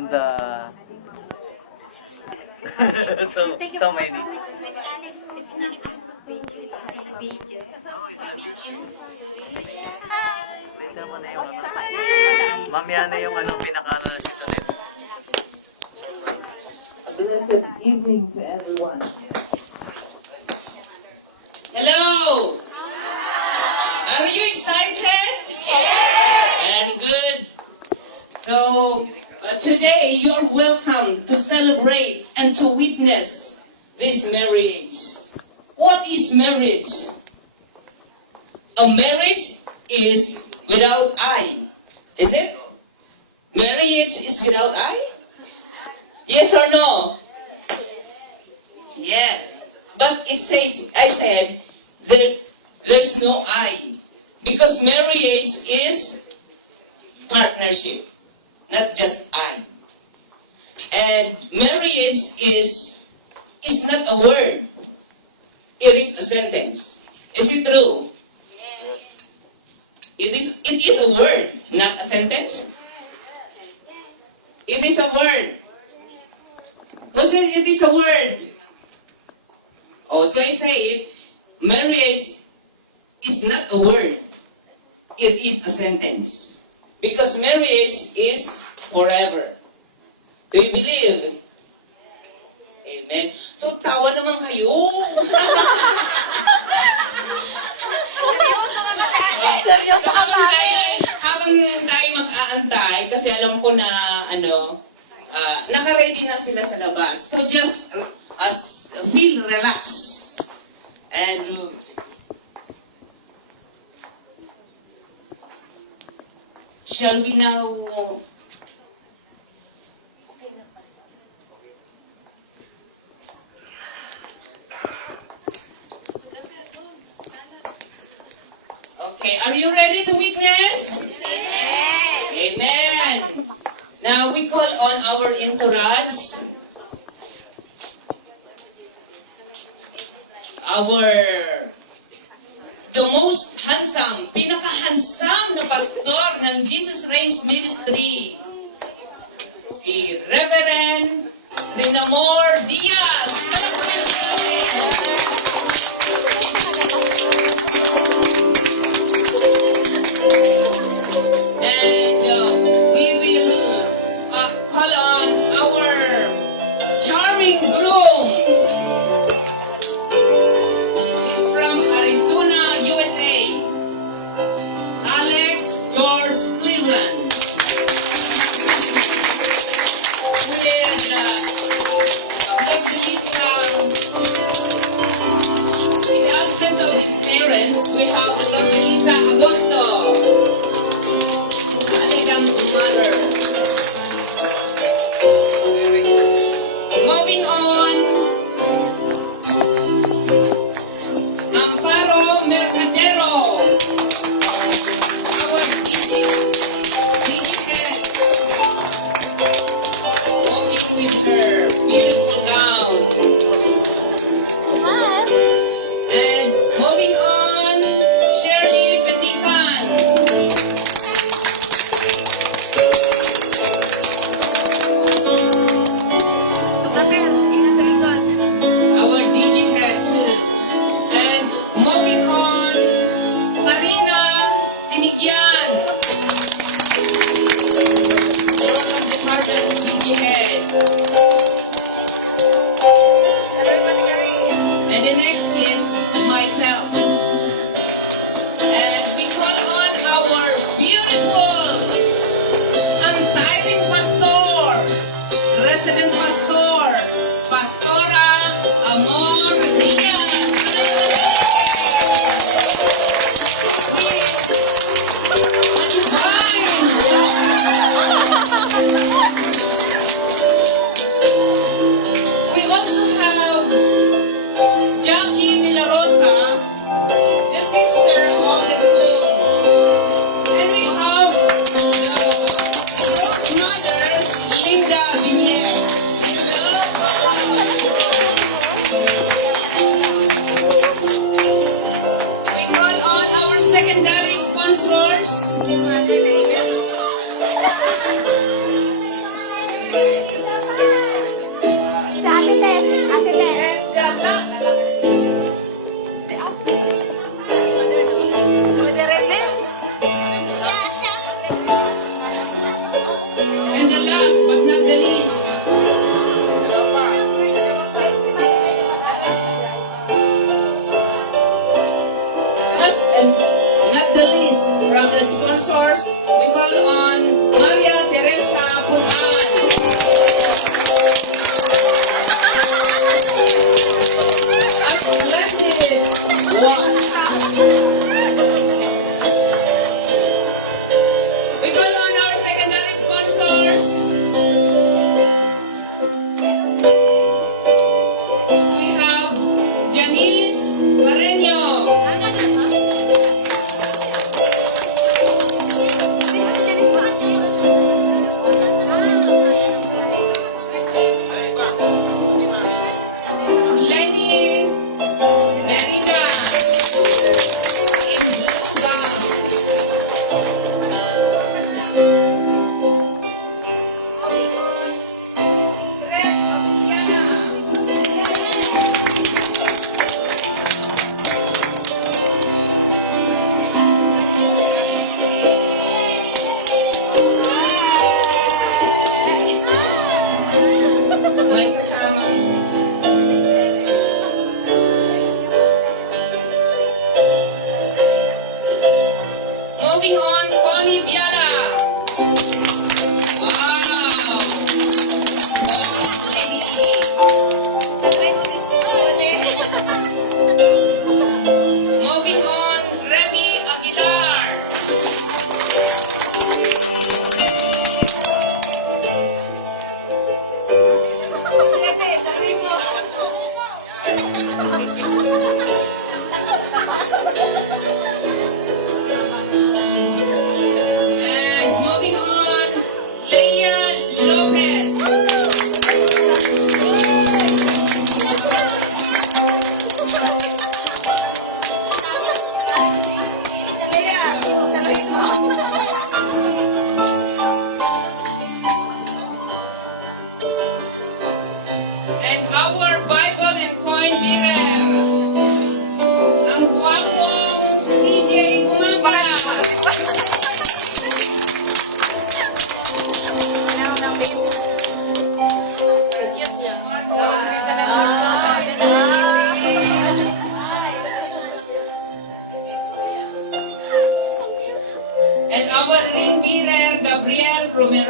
in the so many. Later mo na yung mamaya na yung pinaka na si Tonet. A blessed evening to everyone. Hello! Are you excited? Very good. So, today you are welcome to celebrate and to witness this marriage. What is marriage? A marriage is without I. Is it? Marriage is without I? Yes or no? Yes. But it says, I said, there's no I. Because marriage is partnership, not just I. And marriage is not a word. It is a sentence. Is it true? Yes. It is a word, not a sentence. It is a word. Who said it is a word? Oh, so I say it, marriage is not a word. It is a sentence. Because marriage is forever. Do you believe? Amen. So, tawa naman kayo. So, habang tayo mag-aantay, kasi alam ko na, naka-ready na sila sa labas. So, just feel relaxed. And, shall we now... Okay, are you ready to witness? Yes. Amen. Now we call on our entourage. The most handsome, pinaka-handsome na pastor ng Jesus Reigns Ministry, si Reverend Rinamor Diaz. And we will call on our charming groom. He's from Arizona, USA. Alex George Cleveland. With Dr. Lisa. In the absence of his parents, we have Dr. Lisa Agosto. Mother. Moving on, Amparo Mercadero, our DJ head, walking with her beautiful gown. And moving on, Shirley Petikan. Our DJ head too. And moving on, Karina Sinigyan. One of the department's DJ head. And the next is myself. And we call on our beautiful, untiring pastor, resident pastor, Pastora Amor Diaz. We also have Jackie De La Rosa, the sister of the groom. And we have the mother, Linda Vinier. We call on our secondary sponsors.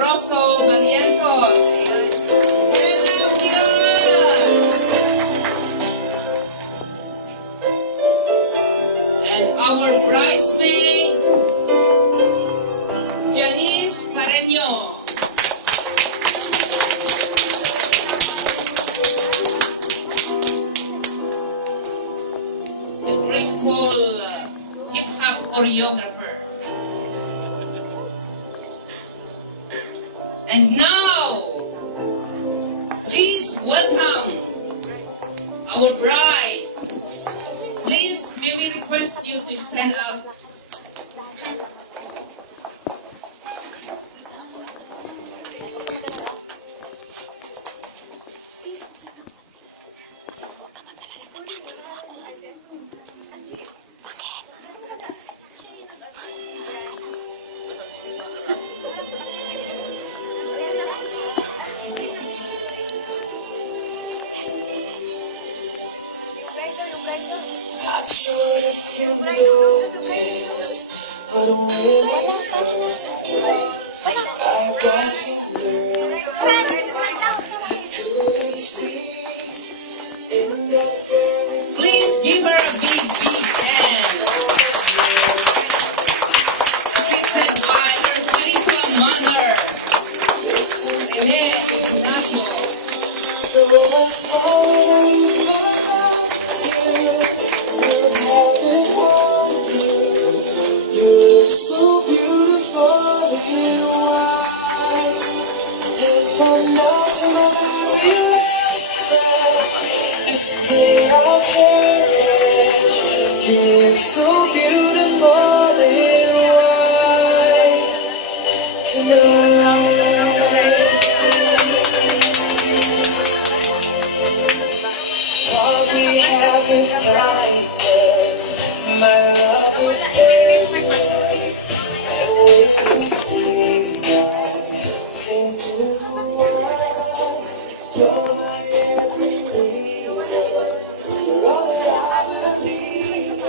Rosso Barrientos. I love you! And our bridesmaid, Janice Pareño. The graceful hip-hop choreographer. And now, please welcome our bride. Please, may we request you to stand up. Not sure if you noticed, but when I got some girl, couldn't sleep in that very Please give her a big, big hand. Assisted by her spiritual mother, Rene Ignacio. so as long as you haven't wanted, you look so beautiful in white. And from now to my very last breath, this day I'll cherish. You look so beautiful in white tonight. What we have is timeless. My love is endless. And we can speak now. Sing to the world. You're my every reason. You're all that I believe in.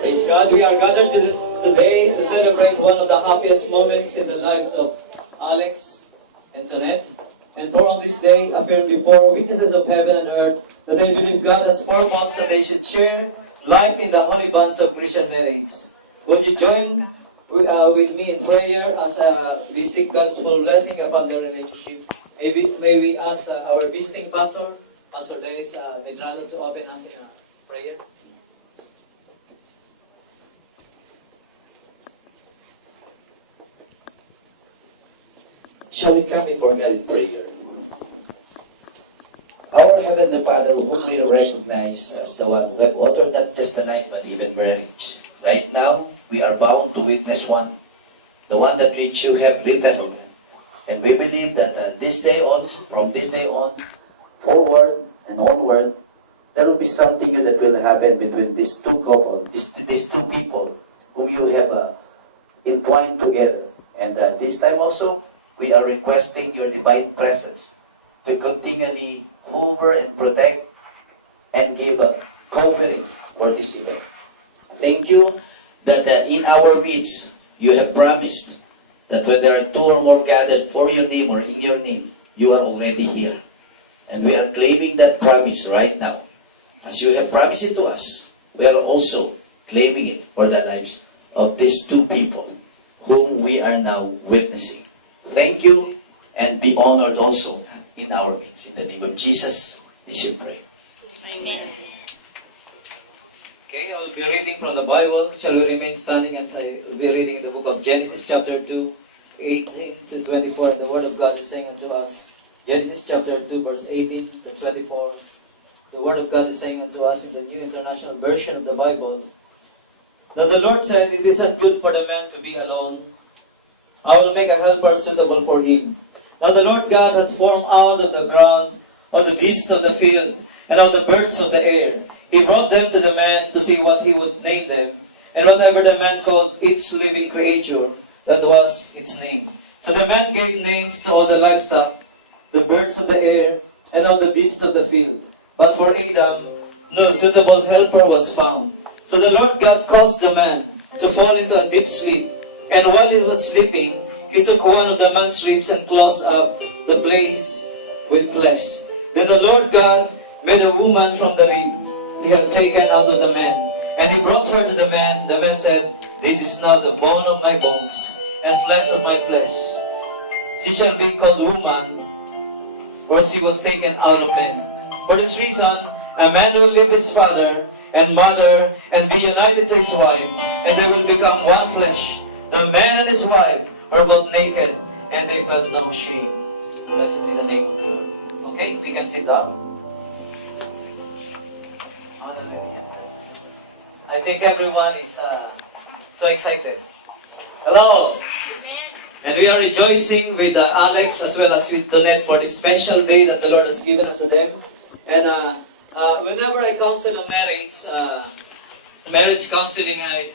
Praise God, we are gathered today to celebrate one of the happiest moments in the lives of Alex and Tonette. And for on this day, appearing before witnesses of heaven and earth, that they believe God has purpose that they should share life in the holy bonds of Christian marriage. Would you join with me in prayer as we seek God's full blessing upon their relationship? May we ask our visiting pastor, Pastor Dennis Medrano, to open us in a prayer. Shall we come before God in prayer? Our Heavenly Father, whom we recognize as the one who have authored not just the night but even marriage. Right now, we are bound to witness one, the one that which you have written. And we believe that from this day on, forward and onward, there will be something that will happen between these two couples, these two people whom you have entwined together. And this time also, we are requesting your divine presence to continually hover and protect and give a covering for this event. Thank you that in our midst, you have promised that when there are two or more gathered for your name or in your name, you are already here. And we are claiming that promise right now. As you have promised it to us, we are also claiming it for the lives of these two people whom we are now witnessing. Thank you and be honored also in our midst. In the name of Jesus, this we pray. Amen. Okay, I'll be reading from the Bible. Shall we remain standing as I will be reading the book of Genesis chapter 2, 18 to 24. The Word of God is saying unto us, Genesis chapter 2, verse 18 to 24. The Word of God is saying unto us in the New International Version of the Bible, that the Lord said, it is not good for the man to be alone. I will make a helper suitable for him. Now the Lord God had formed out of the ground of the beasts of the field and of the birds of the air. He brought them to the man to see what he would name them. And whatever the man called each living creature, that was its name. So the man gave names to all the livestock, the birds of the air, and all the beasts of the field. But for Adam, no suitable helper was found. So the Lord God caused the man to fall into a deep sleep. And while he was sleeping, he took one of the man's ribs and closed up the place with flesh. Then the Lord God made a woman from the rib he had taken out of the man, and he brought her to the man. The man said, "This is now the bone of my bones and flesh of my flesh. She shall be called woman, for she was taken out of man. For this reason, a man will leave his father and mother and be united to his wife, and they will become one flesh. The man and his wife are both naked, and they felt no shame." Blessed be the name of the Lord. Okay, we can sit down. Hallelujah. I think everyone is so excited. Hello. And we are rejoicing with Alex as well as with Donette for this special day that the Lord has given unto them. And whenever I counsel a marriage counseling, I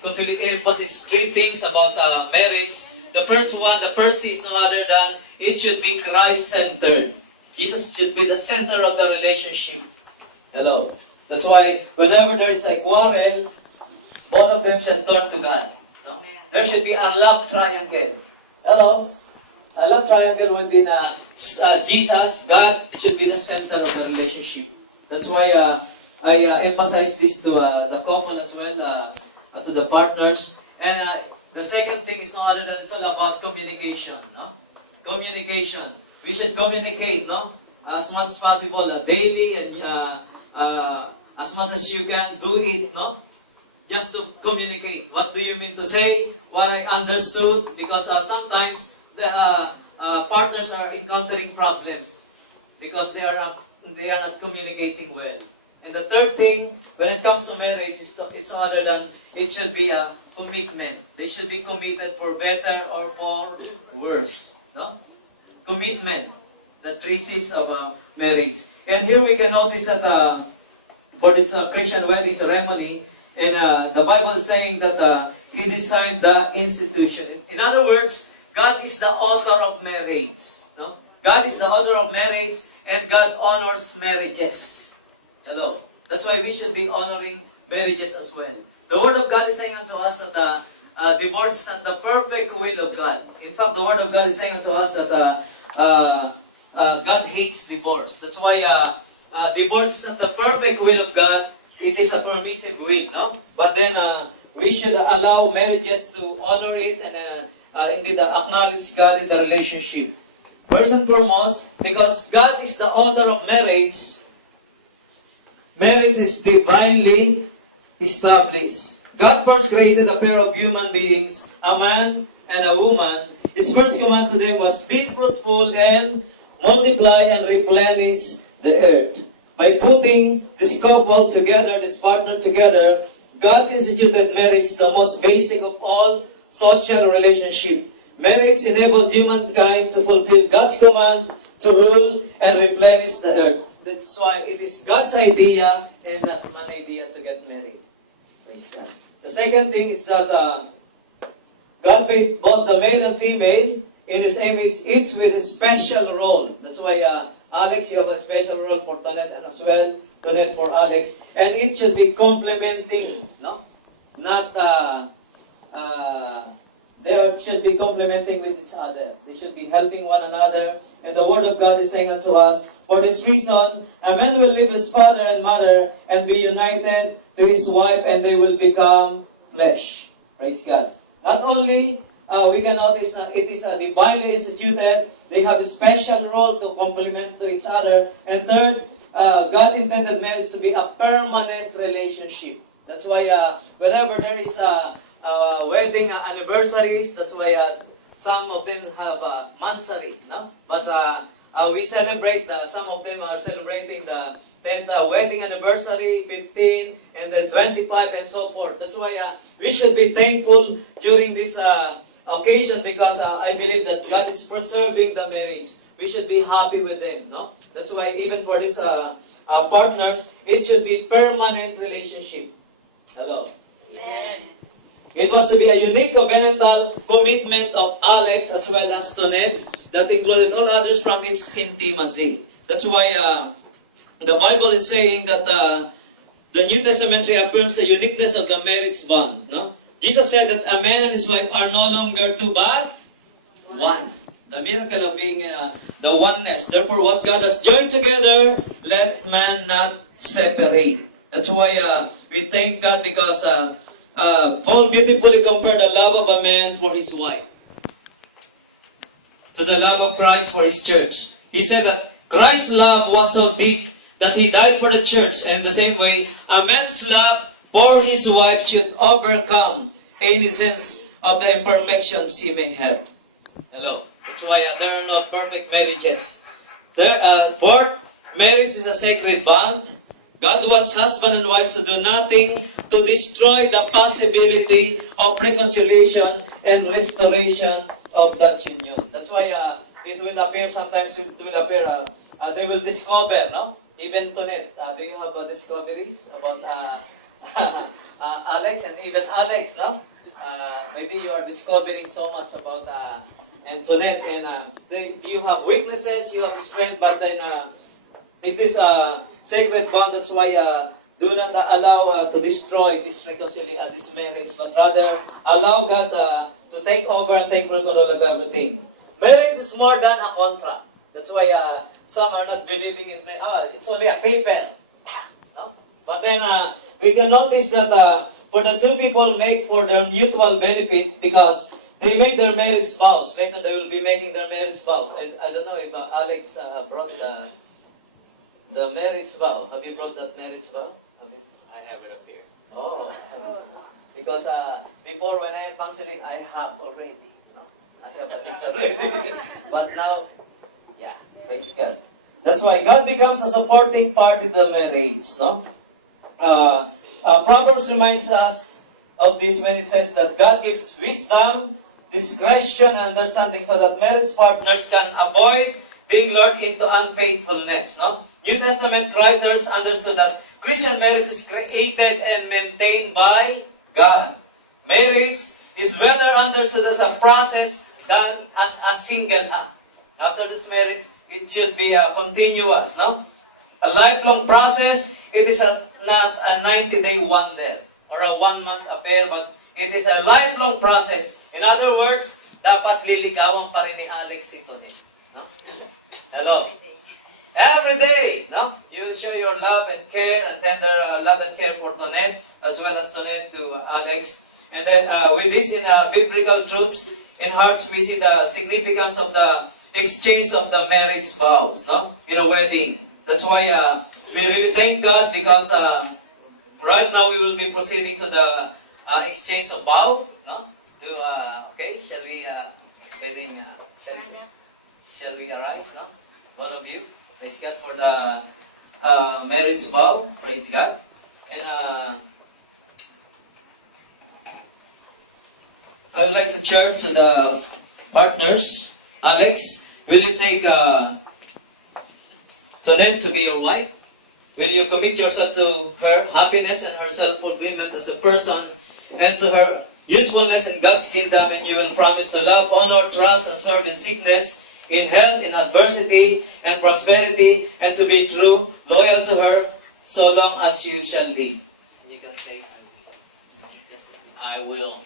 continually emphasize three things about marriage. The first is no other than it should be Christ-centered. Jesus should be the center of the relationship. Hello. That's why whenever there is a quarrel, both of them should turn to God. No? There should be a love triangle. Hello? A love triangle within Jesus, God should be the center of the relationship. That's why I emphasize this to the couple as well, to the partners. And the second thing is no other than it's all about communication. No? Communication. We should communicate, no? As much as possible, daily, and as much as you can, do it, no? Just to communicate. What do you mean to say? What I understood? Because sometimes the partners are encountering problems because they are not communicating well. And the third thing, when it comes to marriage, it's other than it should be a commitment. They should be committed for better or for worse. No? Commitment. The three C's of marriage. And here we can notice that for this Christian wedding ceremony, and the Bible is saying that He designed the institution. In other words, God is the author of marriage. No? God is the author of marriage, and God honors marriages. Hello. That's why we should be honoring marriages as well. The Word of God is saying unto us that divorce is not the perfect will of God. In fact, the Word of God is saying unto us that God hates divorce. That's why divorce is not the perfect will of God. It is a permissive will, no? But then we should allow marriages to honor it and indeed acknowledge God in the relationship. First and foremost, because God is the author of marriage, marriage is divinely established. God first created a pair of human beings, a man and a woman. His first command to them was, "Be fruitful and multiply and replenish the earth." By putting this couple together, this partner together, God instituted marriage, the most basic of all social relationships. Marriage enabled humankind to fulfill God's command to rule and replenish the earth. That's why it is God's idea and not man's idea to get married. Praise God. The second thing is that God made both the male and female in His image, each with a special role. That's why Alex, you have a special role for Donette, and as well, Donette for Alex. And it should be complementing, no? Not, they should be complementing with each other. They should be helping one another. And the Word of God is saying unto us, for this reason, a man will leave his father and mother and be united to his wife, and they will become flesh. Praise God. Not only we can notice that it is divinely instituted, they have a special role to complement to each other. And third, God intended marriage to be a permanent relationship. That's why whenever there is wedding anniversaries, that's why some of them have monthly, no? But we celebrate, some of them are celebrating the 10th wedding anniversary, 15, and then 25, and so forth. That's why we should be thankful during this occasion, because I believe that God is preserving the marriage. We should be happy with them, no? That's why even for these partners, it should be permanent relationship. Hello. Amen. It was to be a unique covenantal commitment of Alex as well as Donette that included all others from its intimacy. That's why the Bible is saying that the New Testament reaffirms the uniqueness of the marriage bond. No? Jesus said that a man and his wife are no longer two but one. The miracle of being the oneness. Therefore, what God has joined together, let man not separate. That's why we thank God because Paul beautifully compared the love of a man for his wife to the love of Christ for his church. He said that Christ's love was so deep that he died for the church. And the same way, a man's love for his wife should overcome any sense of the imperfections he may have. Hello. That's why there are no perfect marriages. For marriage is a sacred bond. God wants husband and wives to do nothing to destroy the possibility of reconciliation and restoration of that union. That's why it will appear sometimes. It will appear. They will discover, no? Even tonight, do you have discoveries about Alex and even Alex, no? Maybe you are discovering so much about Antoinette, and you have weaknesses, you have strength, but then it is a sacred bond. That's why do not allow to destroy this reconciliation, this marriage, but rather allow God to take over and take control of everything. Marriage is more than a contract. That's why some are not believing in it's only a paper. No? But then we can notice that for the two people make for their mutual benefit because they make their marriage vows. Later they will be making their marriage vows. I don't know if Alex brought the marriage vow. Have you brought that marriage vow? I have it up here. Oh. Because before when I am counseling, I have already. No? I have at least already. But now, yeah, praise God. That's why God becomes a supporting part in the marriage. No? Proverbs reminds us of this when it says that God gives wisdom, discretion, and understanding so that marriage partners can avoid being lured into unfaithfulness. No? New Testament writers understood that Christian marriage is created and maintained by God. Marriage is better understood as a process than as a single act. After this marriage, it should be continuous. No? A lifelong process. It is not a 90-day wonder or a 1-month affair, but it is a lifelong process. In other words, dapat liligawan pa rin ni Alex ito. No? Hello? Every day, no? You show your love and care and tender love and care for Tonette, as well as Tonette to Alex. And then with this in biblical truths in hearts, we see the significance of the exchange of the marriage vows, no? In a wedding. That's why we really thank God because right now we will be proceeding to the exchange of vow, no? To okay, shall we wedding shall we arise, no? One of you, praise God for the marriage vow, praise God, and I would like to church to the partners. Alex, will you take Tonette to be your wife? Will you commit yourself to her happiness and her self-fulfillment as a person and to her usefulness in God's kingdom, and you will promise to love, honor, trust, and serve in sickness, in health, in adversity, and prosperity, and to be true, loyal to her, so long as you shall live. You can say, yes, I will.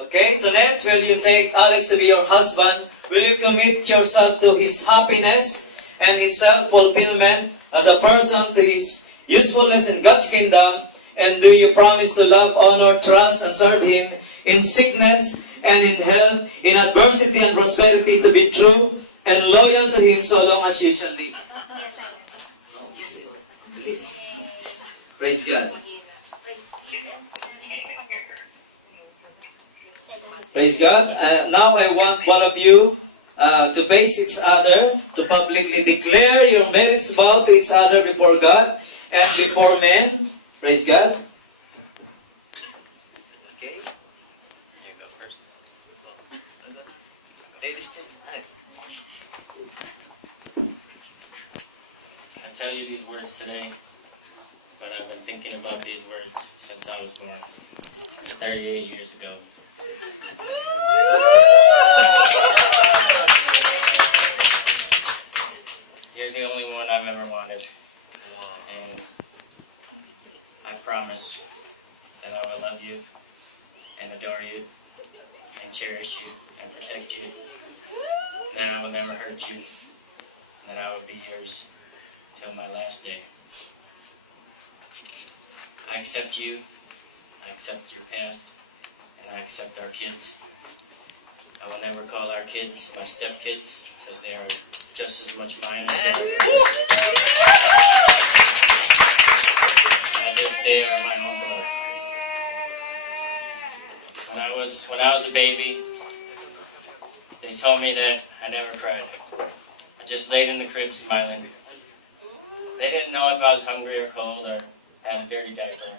okay, Tonette, will you take Alex to be your husband? Will you commit yourself to his happiness and his self-fulfillment as a person, to his usefulness in God's kingdom? And do you promise to love, honor, trust, and serve him in sickness and in health, in adversity and prosperity, to be true and loyal to him so long as you shall live? Yes, I will. Please. Praise God. Praise God. Now I want one of you to face each other, to publicly declare your marriage vow to each other before God and before men. Praise God. Okay. You go first. Ladies, gents. I tell you these words today, but I've been thinking about these words since I was born, 38 years ago. You're the only one I've ever wanted, and I promise that I will love you and adore you and cherish you and protect you. That I will never hurt you. That I will be yours till my last day. I accept you. I accept your past. And I accept our kids. I will never call our kids my stepkids because they are just as much mine as if they are my own blood. When I was a baby, they told me that I never cried. I just laid in the crib smiling. They didn't know if I was hungry or cold or had a dirty diaper.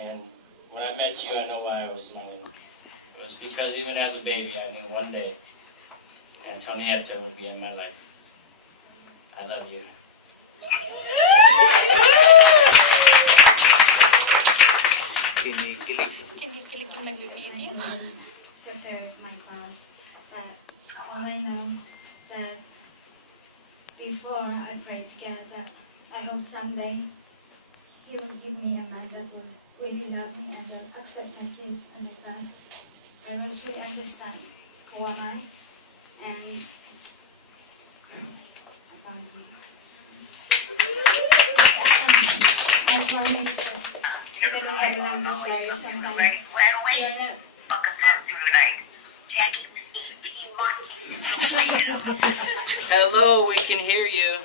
And when I met you, I know why I was smiling. It was because even as a baby, I knew one day Antonietta would be in my life. I love you. Kinikilig. Prepared my past, that all I know that before I pray together that I hope someday He will give me a man that will really love me and will accept my kids and my past. I will truly understand who am I and I promise that even if I will have this barrier sometimes, we are not. Hello, we can hear you.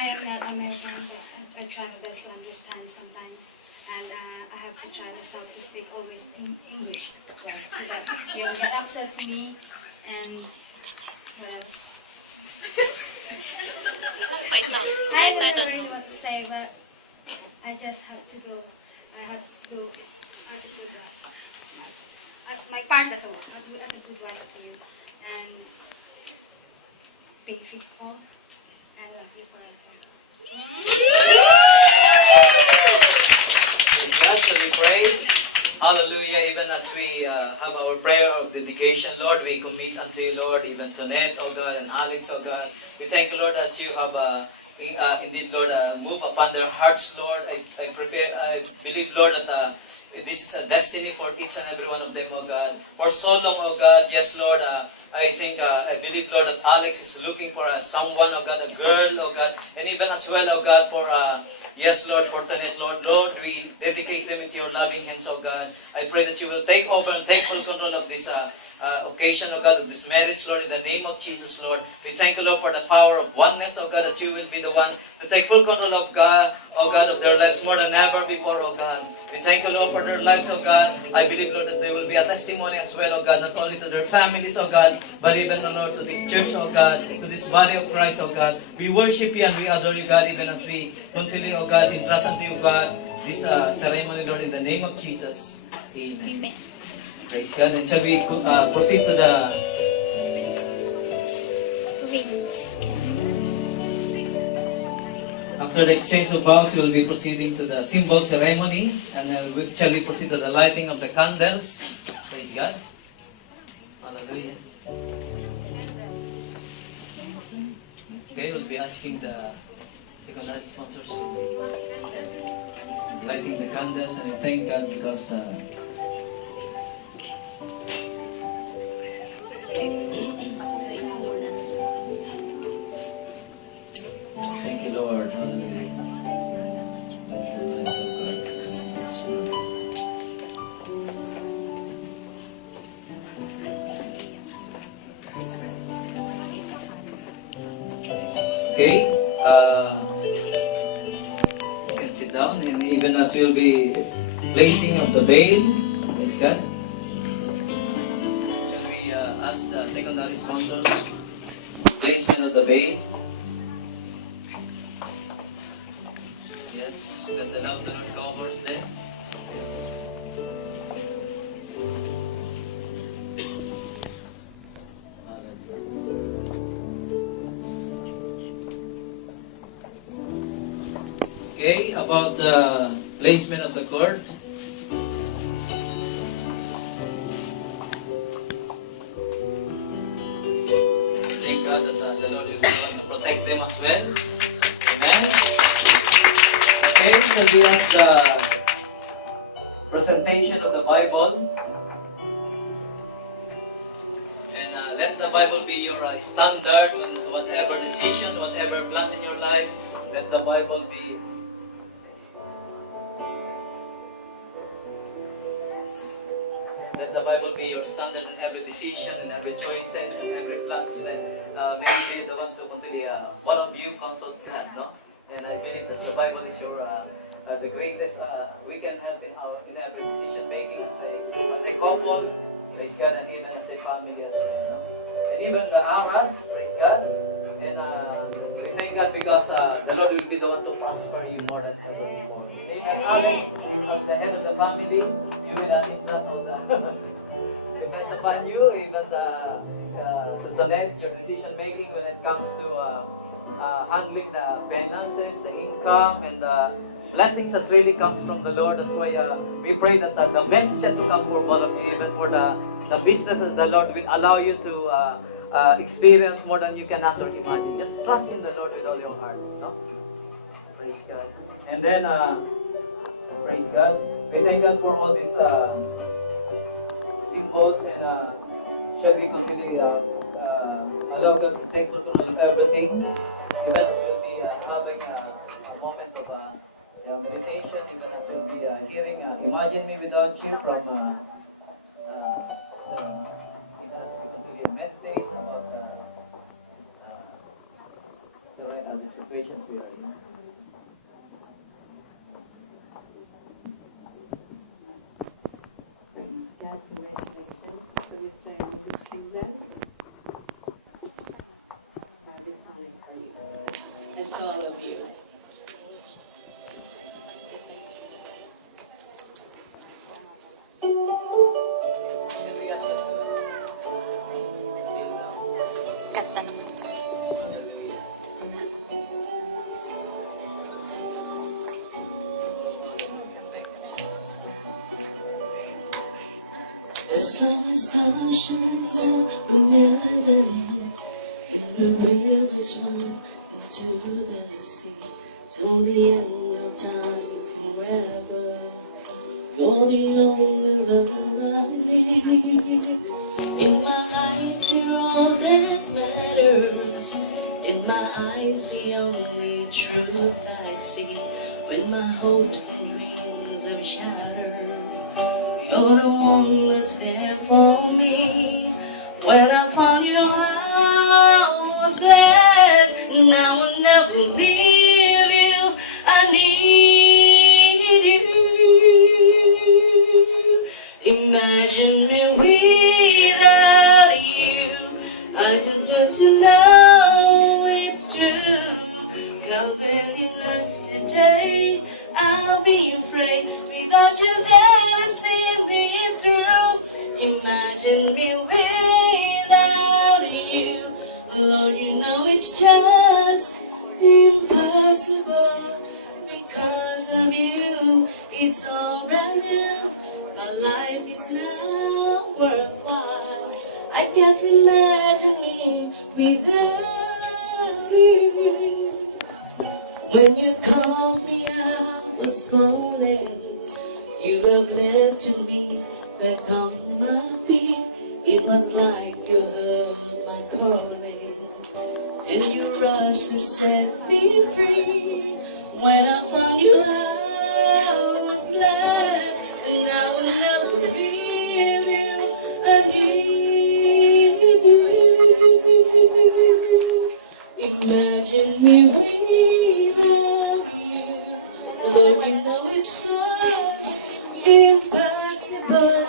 I am not American, but I try my best to understand sometimes, and I have to try myself to speak always in English, well, so that they will get upset to me, and what else? I don't know really what to say, but I just have to do. I have to do it as a good wife, as my part as a good wife to you, and be faithful. I love you forever. God, shall we pray? Hallelujah. Even as we have our prayer of dedication, Lord, we commit unto you, Lord, even Tonette, oh God, and Alex, oh God. We thank you, Lord, as you have indeed, Lord, move upon their hearts, Lord. I believe, Lord, that this is a destiny for each and every one of them, oh God. For so long, oh God, yes, Lord, I believe, Lord, that Alex is looking for someone, oh God, a girl, oh God, and even as well, oh God, for, yes, Lord, for Tonette, Lord, we dedicate them into your loving hands, oh God. I pray that you will take over and take full control of this occasion, oh God, of this marriage, Lord, in the name of Jesus, Lord. We thank you, Lord, for the power of oneness, oh God, that you will be the one to take full control of God, oh God, of their lives more than ever before, oh God. We thank you, Lord, for their lives, oh God. I believe, Lord, that they will be a testimony as well, oh God, not only to their families, oh God, but even, oh Lord, to this church, oh God, to this body of Christ, oh God. We worship you and we adore you, God, even as we continue, oh God, entrust unto you, God, this ceremony, Lord, in the name of Jesus. Amen. Praise God. And shall we proceed to the After the exchange of vows, we will be proceeding to the symbol ceremony, and shall we proceed to the lighting of the candles. Praise God. Hallelujah. Okay, we'll be asking the secondary sponsors to be lighting the candles, and we thank God because thank you, Lord. Hallelujah. Let the light of God come in this room. Okay. You can sit down, and even as we'll be placing of the veil, praise God. Shall we ask the secondary sponsors placement of the veil? Yes, let the love of the Lord covers them. Yes. Okay, about the placement of the cord. well. Amen. Okay, so here's the presentation of the Bible. And let the Bible be your standard on whatever decision, whatever plans in your life. Let the Bible be your standard in every decision, in every choices, in every plans. Maybe be the one to continue. One of you consult God, no? And I believe that the Bible is your the greatest. We can help in every decision making as a couple, praise God, and even as a family as well, no? And even us, praise God. And we thank God because the Lord will be the one to prosper you more than ever before. Amen. Alex, as the head of the family, you will entrust all the depends upon you, even to select your decision making when it comes to handling the finances, the income, and the blessings that really comes from the Lord. That's why we pray that the best is yet to come for all of you, even for the business that the Lord will allow you to experience more than you can ask or imagine. Just trust in the Lord with all your heart. No? Praise God. And then, praise God. We thank God for all these symbols, and shall we continue allow God to take control of everything. Even as we'll be having a moment of meditation, even as we'll be hearing Imagine Me Without You from as we continue meditate about the situations we are in. Praise God, congratulations for your staying on this kingdom. Private song is for you. And to all of you. Can we ask you Kanta naman. Hallelujah. As long as the shines up remember the rivers run into the sea. Till the end of time forever. You're the only love I need. In my life, you're all that matters. In my eyes, the only truth I see. When my hopes and dreams have shattered, you're the one that's there for me. When I found you, I was blessed. Now I'll never leave you. I need you. Imagine me without you. I just want to know it's true. Come any yesterday, I'll be afraid. Without you there to see me through. Imagine me without you. Lord, you know it's just impossible. Because of you, it's all brand new. My life is now worthwhile. I can't imagine me without you. When you called me, I was falling. You have lifted me back on my feet. It was like you heard my calling, and you rushed to set me free. When I found you, I was blind, and I will never leave you. I need you. Imagine me without you. Lord, you know it's just impossible.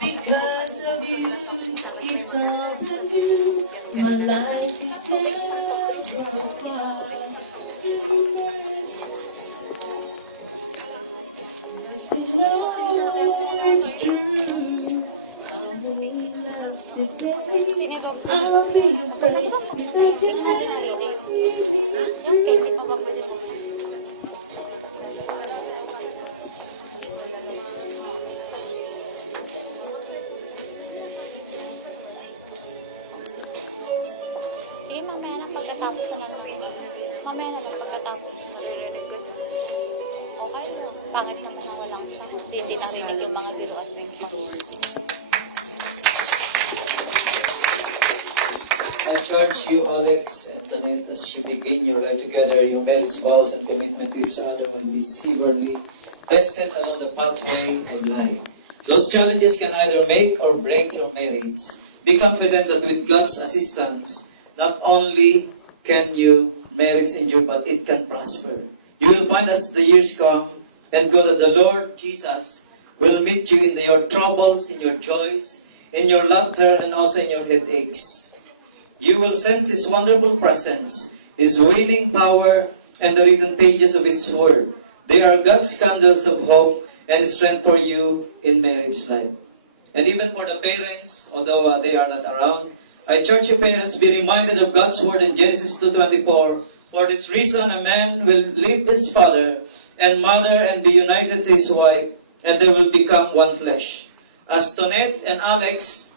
Because of you, it's all to you. My life is held apart. It's true. I won't last today. I'll be afraid that you never see Yung candy pa ba pwede po? Sige, mamaya na pagkatapos na lang. naman pagkatapos naririnig ko. Okay lang. Pangit naman na walang sound. Hindi narinig yung mga biruan mo. I charge you, Alex and Tonette, as you begin your life together, your marriage vows and commitment to each other will be severely tested along the pathway of life. Those challenges can either make or break your marriage. Be confident that with God's assistance, not only can your marriage endure, but it can prosper. You will find as the years come and go that the Lord Jesus will meet you in your troubles, in your joys, in your laughter, and also in your headaches. You will sense His wonderful presence, His winning power, and the written pages of His Word. They are God's candles of hope and strength for you in marriage life. And even for the parents, although they are not around, I charge you parents, be reminded of God's Word in Genesis 2:24. For this reason, a man will leave his father and mother and be united to his wife, and they will become one flesh. As Tonette and Alex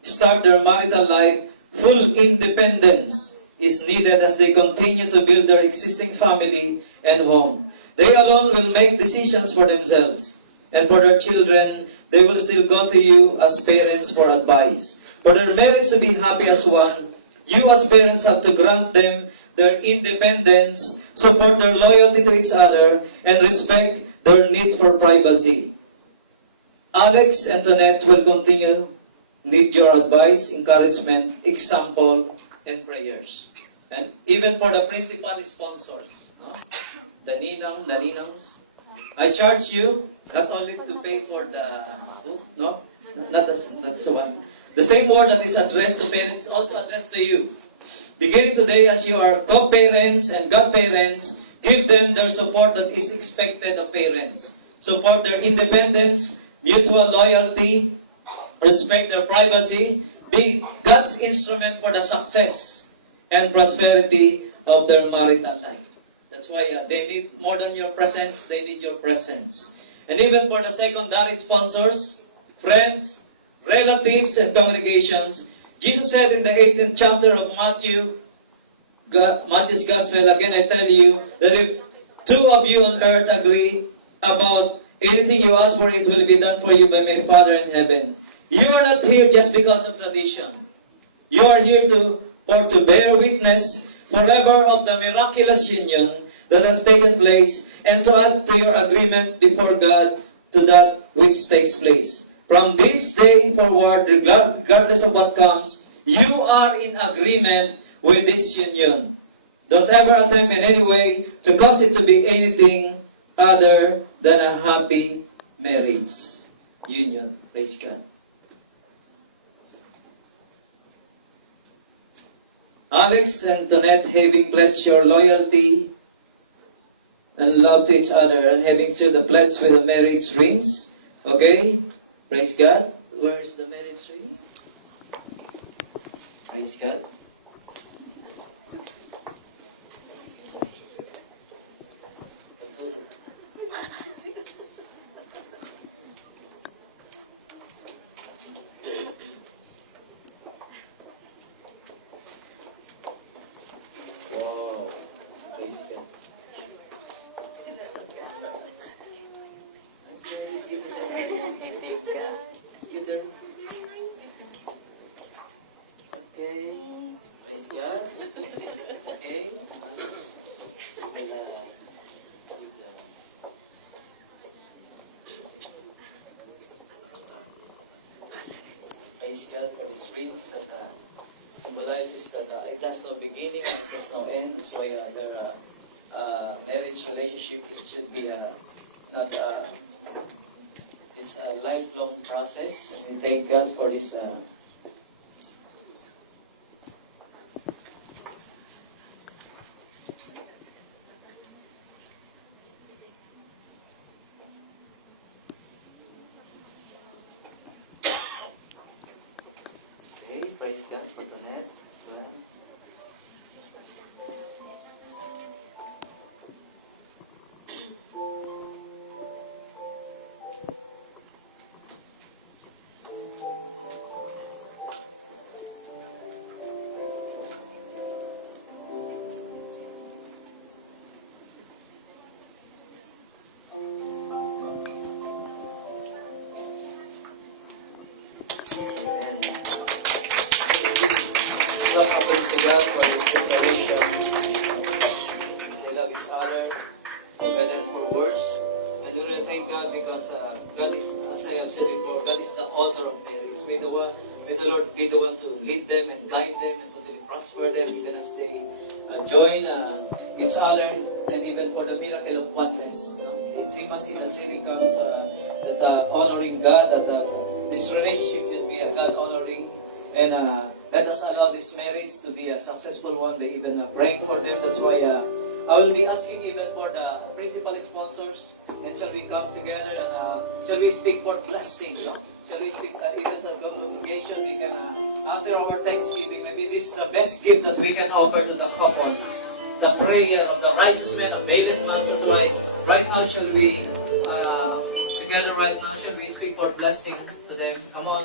start their marital life, full independence is needed as they continue to build their existing family and home. They alone will make decisions for themselves. And for their children, they will still go to you as parents for advice. For their marriage to be happy as one, you as parents have to grant them their independence, support their loyalty to each other, and respect their need for privacy. Alex and Tonette will continue need your advice, encouragement, example, and prayers. And even for the principal sponsors, no? the ninangs, I charge you not only to pay for the book, no? Not that's the one. The same word that is addressed to parents is also addressed to you. Beginning today, as you are co-parents and godparents, give them their support that is expected of parents. Support their independence, mutual loyalty, respect their privacy, be God's instrument for the success and prosperity of their marital life. That's why they need more than your presence, they need your presence. And even for the secondary sponsors, friends, relatives, and congregations, Jesus said in the 18th chapter of Matthew's Gospel, again I tell you, that if two of you on earth agree about anything you ask for, it will be done for you by my Father in heaven. You are not here just because of tradition. You are here to bear witness forever of the miraculous union that has taken place and to add to your agreement before God to that which takes place. From this day forward, regardless of what comes, you are in agreement with this union. Don't ever attempt in any way to cause it to be anything other than a happy marriage union. Praise God. Alex and Tonette, having pledged your loyalty and love to each other, and having sealed the pledge with the marriage rings, okay? Praise God. Where's the marriage ring? Praise God. Wow. Praise God. You there? Okay. Praise God. Okay. Praise God for His rings that symbolizes that it has no beginning, it has no end. That's why their marriage relationship should be not it's a lifelong process. And we thank God for this. Okay, praise God for Tonette as well. each other, and even for the miracle of oneness. Intimacy that really comes, that honoring God, that this relationship should be a God-honoring, and let us allow this marriage to be a successful one. They even praying for them. That's why I will be asking even for the principal sponsors, and shall we come together and shall we speak for blessing? No? Shall we speak even to the congregation? We can, after our Thanksgiving, maybe this is the best gift that we can offer to the couple. The prayer of the righteous man availeth much. That's why right now shall we, together right now, shall we speak for blessing to them? Come on.